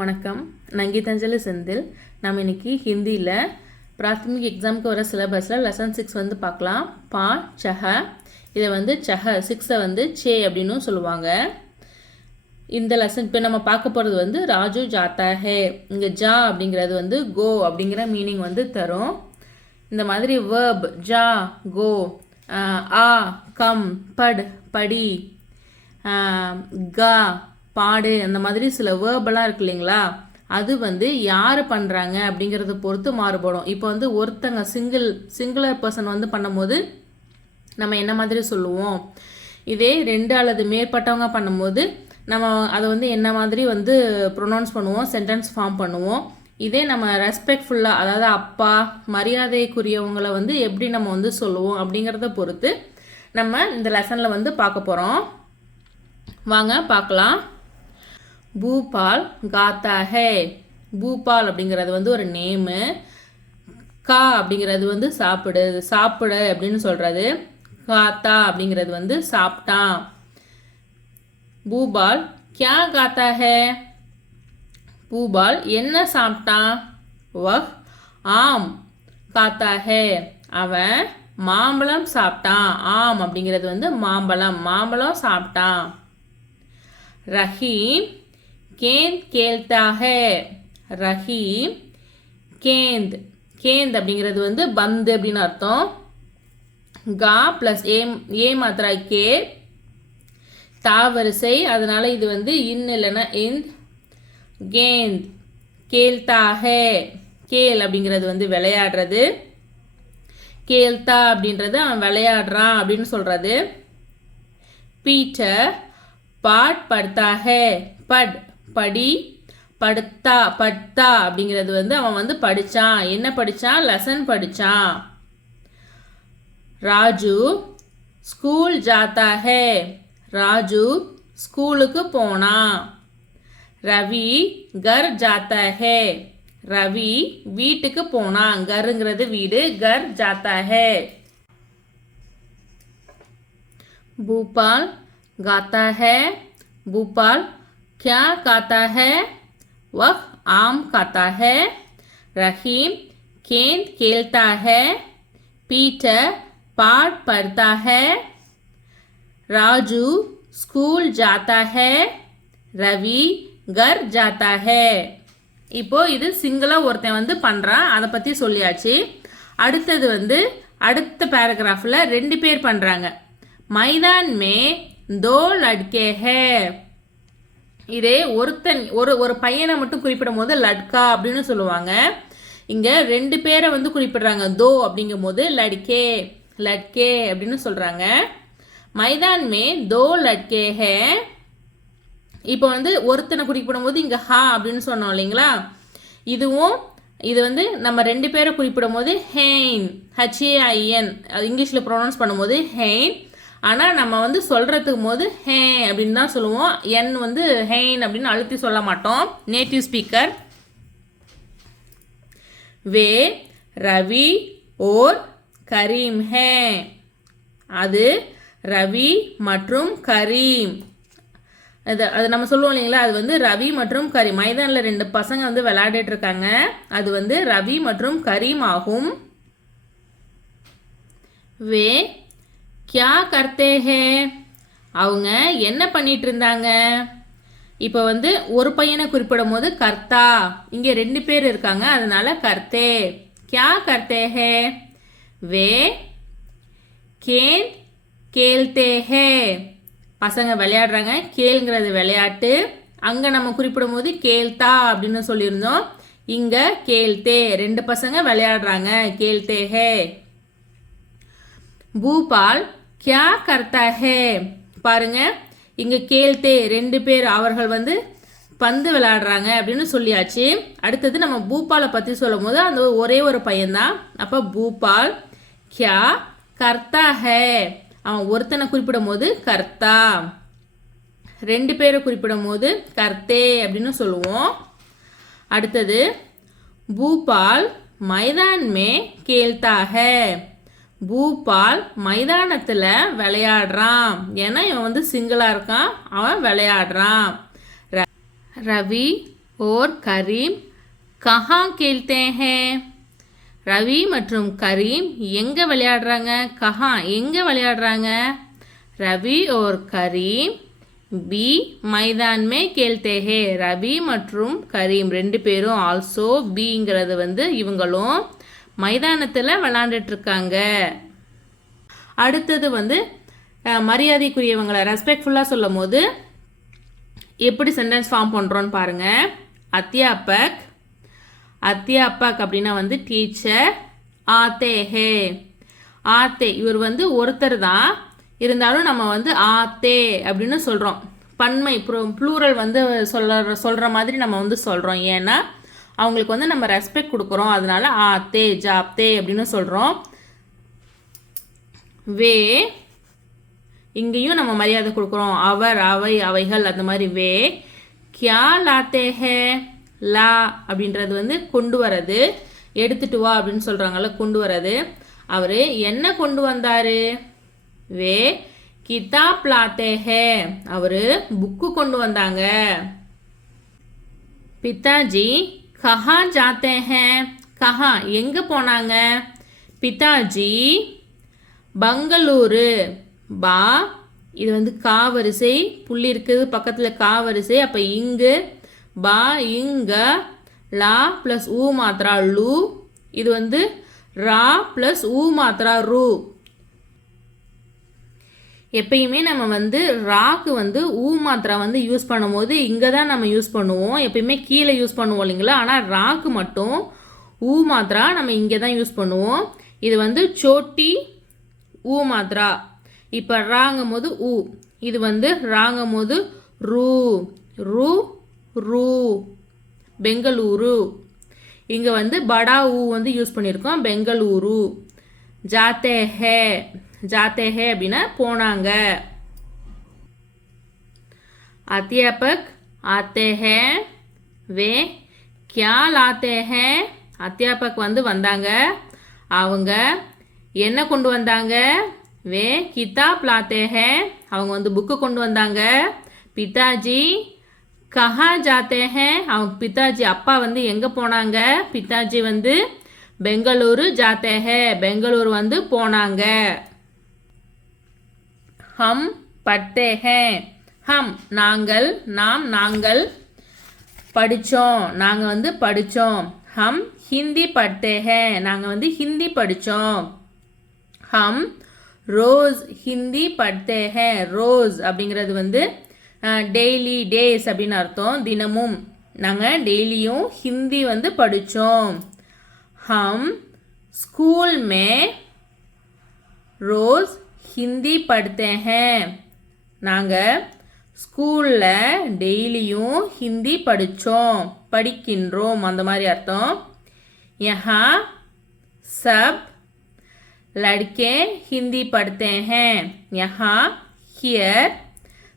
வணக்கம். நான் கீதாஞ்சலி செந்தில். நம்ம இன்னைக்கு ஹிந்தியில் பிராத்தமிக் எக்ஸாமுக்கு வர சிலபஸில் லெசன் 6 வந்து பார்க்கலாம். பா சஹ, இதை வந்து சஹ 6 வந்து சே அப்படின்னு சொல்லுவாங்க. இந்த லெசன் இப்போ நம்ம பார்க்க போகிறது வந்து ராஜு ஜாத்தா ஹே. இங்கே ஜா அப்படிங்கிறது வந்து கோ அப்படிங்கிற மீனிங் வந்து தரும். இந்த மாதிரி வேர்ப் ஜா கோ, ஆ கம் பட் படி, கா பாடு, அந்த மாதிரி சில வேர்பெல்லாம் இருக்கு இல்லைங்களா, அது வந்து யார் பண்ணுறாங்க அப்படிங்கிறத பொறுத்து மாறுபடும். இப்போ வந்து ஒருத்தங்க சிங்குலர் பர்சன் வந்து பண்ணும்போது நம்ம என்ன மாதிரி சொல்லுவோம், இதே 2 அல்லது மேற்பட்டவங்க பண்ணும்போது நம்ம அதை வந்து என்ன மாதிரி வந்து ப்ரொனவுன்ஸ் பண்ணுவோம், சென்டென்ஸ் ஃபார்ம் பண்ணுவோம். இதே நம்ம ரெஸ்பெக்ட்ஃபுல்லாக, அதாவது அப்பா மரியாதைக்குரியவங்களை வந்து எப்படி நம்ம வந்து சொல்லுவோம் அப்படிங்கிறத பொறுத்து நம்ம இந்த லெசனில் வந்து பார்க்க போகிறோம். வாங்க பார்க்கலாம். பூபால் காத்தா ஹே. பூபால் அப்படிங்கிறது வந்து ஒரு நேமு. கா அப்படிங்கிறது வந்து சாப்பிடு அப்படின்னு சொல்கிறது. காத்தா அப்படிங்கிறது வந்து சாப்பிட்டான். பூபால் கியா காத்தா ஹே. பூபால் என்ன சாப்பிட்டான். வஹ் ஆம் காத்தா ஹே. அவன் மாம்பழம் சாப்பிட்டான். ஆம் அப்படிங்கிறது வந்து மாம்பழம் சாப்பிட்டான். ரஹீம் கேந்த் கேல்தா ஹே. ரஹீம் கேந்த் அப்படிங்கிறது வந்து பந்து அப்படின்னு அர்த்தம். கா ப்ளஸ் ஏ மாத்திரா கே, தா வரிசை, அதனால இது வந்து இன் இல்லைன்னா இந்த். கேந்த் கேல்தா ஹே. கேல் அப்படிங்கிறது வந்து விளையாடுறது. கேல்தா அப்படின்றது அவன் விளையாடுறான் அப்படின்னு சொல்கிறது. பீட்டர் பாட் படுத்தா ஹே. படி படுத்தா அப்படிங்கிறது வந்து அவன் வந்து படித்தான். என்ன படித்தான்? லெசன் படித்தான். ராஜு ஸ்கூல் ஜாத்தா ஹே. ராஜு ஸ்கூலுக்கு போனான். ரவி கர் ஜாத்தா ஹே. ரவி வீட்டுக்கு போனான். கருங்கிறது வீடு, கர் ஜாத்தா ஹே. பூபால் गाता है. भूपाल क्या गाता है. वह आम खाता है. रहीम गेंद खेलता है. पीटर पाठ पढ़ता है. राजू स्कूल जाता है. रवि घर जाता है. இப்போ இது சிங்கிளா ஒருத்தன் வந்து பண்றான், அதை பத்தி சொல்லியாச்சு. அடுத்தது வந்து அடுத்த பேராகிராஃப்ல 2 பேர் பண்றாங்க. मैदान में 2 लड़के हैं. இதே ஒரு பையனை மட்டும் குறிப்பிடும் போது லட்கா அப்படின்னு சொல்லுவாங்க. இங்க 2 பேரை வந்து குறிப்பிடுறாங்க. தோ அப்படிங்கும் போது லட்கே அப்படின்னு சொல்றாங்க. மைதான் மே 2 லட்கே ஹே. இப்போ வந்து ஒருத்தனை குறிப்பிடும் போது இங்க ஹா அப்படின்னு சொன்னோம் இல்லைங்களா, இது வந்து நம்ம 2 பேரை குறிப்பிடும் போது ஹெயின், HAIN, இங்கிலீஷ்ல ப்ரொனவுன்ஸ் பண்ணும்போது ஹெயின். ஆனால் நம்ம வந்து சொல்கிறதுக்கு போது ஹே அப்படின்னு தான் சொல்லுவோம். என் வந்து ஹெயின் அப்படின்னு அழுத்தி சொல்ல மாட்டோம். Native speaker. வே ரவி ஓர் கரீம் ஹே. அது ரவி மற்றும் கரீம். அது நம்ம சொல்லுவோம் இல்லைங்களா, அது வந்து ரவி மற்றும் கரீம். மைதானில் 2 பசங்க வந்து விளையாடிட்டு இருக்காங்க. அது வந்து ரவி மற்றும் கரீம் ஆகும். வே கியா கர்த்தே ஹே. அவங்க என்ன பண்ணிட்டு இருந்தாங்க. இப்போ வந்து ஒரு பையனை குறிப்பிடும் போது கர்த்தா, இங்கே 2 பேர் இருக்காங்க, அதனால கர்த்தே. கியா கர்த்தே ஹே. வே கேந்த் கேல்தே ஹே. பசங்க விளையாடுறாங்க. கேளுங்கிறது விளையாட்டு. அங்கே நம்ம குறிப்பிடும் போது கேல்தா அப்படின்னு சொல்லியிருந்தோம். இங்கே கேல்தே, 2 பசங்க விளையாடுறாங்க. கேல்தே ஹே. பூபால் கியா கர்த்தா ஹே. பாருங்க, இங்க கேல்தே 2 பேர், அவர்கள் வந்து பந்து விளையாடுறாங்க அப்படின்னு சொல்லியாச்சு. அடுத்தது நம்ம பூபாலை பத்தி சொல்லும் போது அந்த ஒரே ஒரு பையன்தான். அப்ப பூபால் கியா கர்த்தா ஹே. அவன் ஒருத்தனை குறிப்பிடும் போது கர்த்தா, 2 பேரை குறிப்பிடும் போது கர்த்தே அப்படின்னு சொல்லுவோம். அடுத்தது பூபால் மைதான் மே கேல்தா ஹே. பூபால் மைதானத்தில் விளையாடுறான். ஏன்னா இவன் வந்து சிங்கிளாக இருக்கான், அவன் விளையாடுறான். ரவி और करीम कहाँ खेलते हैं ரவி மற்றும் கரீம் எங்கே விளையாடுறாங்க கஹா எங்கே விளையாடுறாங்க ரவி और கரீம் பி மைதான் மே கேல்தே ஹே ரவி மற்றும் கரீம் ரெண்டு பேரும் ஆல்சோ பிங்கிறது வந்து இவங்களும் மைதானத்தில் விளாண்டுட்ருக்காங்க. அடுத்தது வந்து மரியாதைக்குரியவங்களை ரெஸ்பெக்ட்ஃபுல்லாக சொல்லும் போது எப்படி சென்டென்ஸ் ஃபார்ம் பண்ணுறோன்னு பாருங்கள். அத்தியாபக் அத்தியாபக் அப்படின்னா வந்து டீச்சர். ஆத்தே ஹே ஆத்தே இவர் வந்து ஒருத்தர் தான், இருந்தாலும் நம்ம வந்து ஆத்தே அப்படின்னு சொல்கிறோம். பன்மை ப்ளூரல் வந்து சொல்கிற மாதிரி நம்ம வந்து சொல்கிறோம். ஏன்னா அவங்களுக்கு வந்து நம்ம ரெஸ்பெக்ட் கொடுக்குறோம், அதனால ஆத்தே ஜாப்தே அப்படின்னு சொல்கிறோம். வே இங்கேயும் நம்ம மரியாதை கொடுக்குறோம். அவர் அவை அவைகள் அந்த மாதிரி. வே கியா லாத்தே ஹே லா அப்படின்றது வந்து கொண்டு வரது, எடுத்துட்டு வா அப்படின்னு சொல்கிறாங்கல்ல, கொண்டு வரது. அவர் என்ன கொண்டு வந்தார்? வே கிதாப் லாத்தே ஹே அவர் புக்கு கொண்டு வந்தாங்க. பிதாஜி கஹா ஜாத்தே ஹே கஹா எங்கே போனாங்க? பிதாஜி பெங்களூரு. பா இது வந்து கா வரிசை, புள்ளி இருக்குது பக்கத்தில் கா வரிசை. அப்போ இங்கு பா இங்க, லா ப்ளஸ் ஊ மாத்திரா லூ, இது வந்து ரா ப்ளஸ் ஊ மாத்திரா ரூ. எப்பயுமே நம்ம வந்து ராக்கு வந்து ஊ மாத்திரா வந்து யூஸ் பண்ணும்போது இங்கே தான் நம்ம யூஸ் பண்ணுவோம். எப்பயுமே கீழே யூஸ் பண்ணுவோம் இல்லைங்களா, ஆனால் ராக்கு மட்டும் ஊ மாத்திரா நம்ம இங்கே தான் யூஸ் பண்ணுவோம். இது வந்து சோட்டி ஊ மாத்திரா. இப்போ ராங்கும் போது ஊ, இது வந்து ராங்கும் போது ரூ ரூ ரூ. பெங்களூரு இங்கே வந்து படா ஊ வந்து யூஸ் பண்ணியிருக்கோம், பெங்களூரு. ஜாத்தே ஹே ஜாத்தே ஹே அப்படின்னா போனாங்க. அத்தியாபக் ஆத்தே ஹே வே கியா லாத்தே ஹே அத்தியாபக் வந்து வந்தாங்க, அவங்க என்ன கொண்டு வந்தாங்க? வே கிதாப் லாத்தே ஹே அவங்க வந்து புக்கு கொண்டு வந்தாங்க. பிதாஜி கஹா ஜாத்தே ஹே அவங்க பிதாஜி அப்பா வந்து எங்கே போனாங்க? பிதாஜி வந்து பெங்களூரு ஜாத்தே ஹே பெங்களூர் வந்து போனாங்க. ஹம் பட்டே ஹே ஹம் நாங்கள், நாம் நாங்கள், படித்தோம் நாங்கள் வந்து படித்தோம். ஹம் ஹிந்தி பட்டே ஹே நாங்கள் வந்து ஹிந்தி படித்தோம். ஹம் ரோஸ் ஹிந்தி பட்டே ஹே ரோஸ் அப்படிங்கிறது வந்து டெய்லி டேஸ் அப்படின்னு அர்த்தம், தினமும். நாங்கள் டெய்லியும் ஹிந்தி வந்து படித்தோம். ஹம் ஸ்கூல் மே ரோஸ் ஹிந்தி படுத்தே ஹே நாங்கள் ஸ்கூலில் டெய்லியும் ஹிந்தி படித்தோம், படிக்கின்றோம் அந்த மாதிரி அர்த்தம். யஹா சப் लड़के हिंदी पढ़ते हैं यहाँ ஹியர்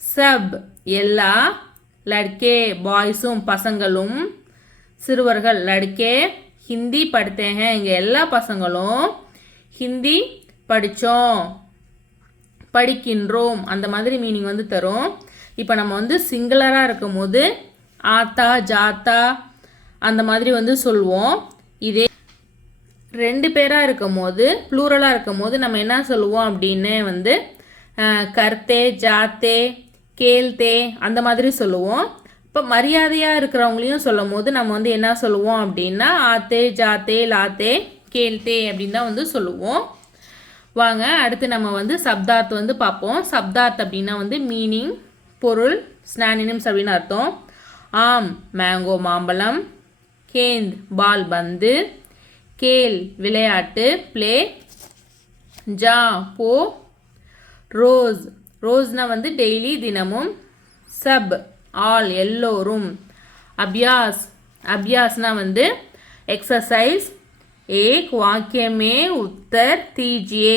சப் எல்லா, லட்கே பாய்ஸும் பசங்களும், சிறுவர்கள் லட்கே ஹிந்தி படுத்தே ஹேன் இங்கே எல்லா பசங்களும் ஹிந்தி படித்தோம் படிக்கின்றோம் அந்த மாதிரி மீனிங் வந்து தரும். இப்போ நம்ம வந்து சிங்குலராக இருக்கும் போது ஆத்தா ஜாத்தா அந்த மாதிரி வந்து சொல்லுவோம். இதே ரெண்டு பேராக இருக்கும் போது ப்ளூரலாக இருக்கும் போது நம்ம என்ன சொல்லுவோம் அப்படின்னு வந்து கர்த்தே ஜாத்தே கேல்தே அந்த மாதிரி சொல்லுவோம். இப்போ மரியாதையாக இருக்கிறவங்களையும் சொல்லும் போது நம்ம வந்து என்ன சொல்லுவோம் அப்படின்னா ஆத்தே ஜாத்தே லாத்தே கேல்தே அப்படின்னு தான் வந்து சொல்லுவோம். வாங்க அடுத்து நம்ம வந்து சப்தார்த் வந்து பார்ப்போம். சப்தார்த் அப்படின்னா வந்து மீனிங், பொருள், ஸ்னானினிம்ஸ் அப்படின்னு அர்த்தம். ஆம் மேங்கோ மாம்பழம், கேந்த் பால் பந்து, கேல் விளையாட்டு ப்ளே, ஜா போ, ரோஸ் ரோஸ்னா வந்து டெய்லி தினமும், சப் ஆல் எல்லோரும், அபியாஸ் அபியாஸ்னா வந்து எக்ஸசைஸ், एक वाक्य में उत्तर दीजिए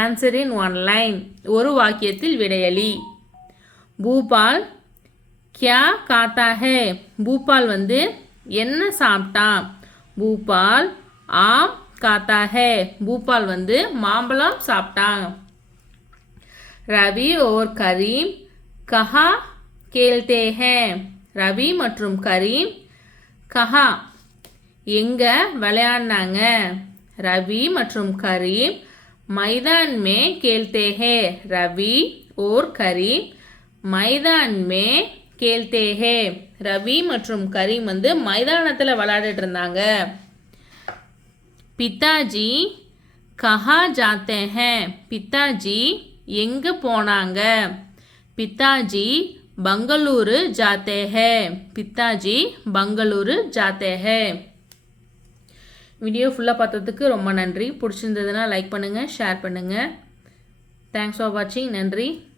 आंसर इन वन लाइन ஒரு வாக்கியத்தில் விடையளி. பூபால் क्या खाता है பூபால் வந்து என்ன சாப்பிட்டான்? பூபால் ஆம் खाता है பூபால் வந்து மாம்பழம் சாப்பிட்டான். ரவி और கரீம் कहाँ खेलते हैं ரவி மற்றும் கரீம் கஹா எங்க விளையாடினாங்க. ரவி மற்றும் கரீம் मैदान में खेलते हैं. रवि और करीम मैदान में खेलते हैं. ரவி மற்றும் கரீம் வந்து மைதானத்தில் விளையாடிட்டு இருந்தாங்க. பிதாஜி கஹா ஜாத்தே ஹேன். பிதாஜி எங்க போனாங்க. பிதாஜி பெங்களூரு ஜாத்தே ஹே. பிதாஜி பெங்களூரு ஜாத்தே ஹே. வீடியோ ஃபுல்லாக பார்த்ததுக்கு ரொம்ப நன்றி. பிடிச்சிருந்ததுன்னா லைக் பண்ணுங்கள், ஷேர் பண்ணுங்கள். தேங்க்ஸ் ஃபார் வாட்சிங். நன்றி.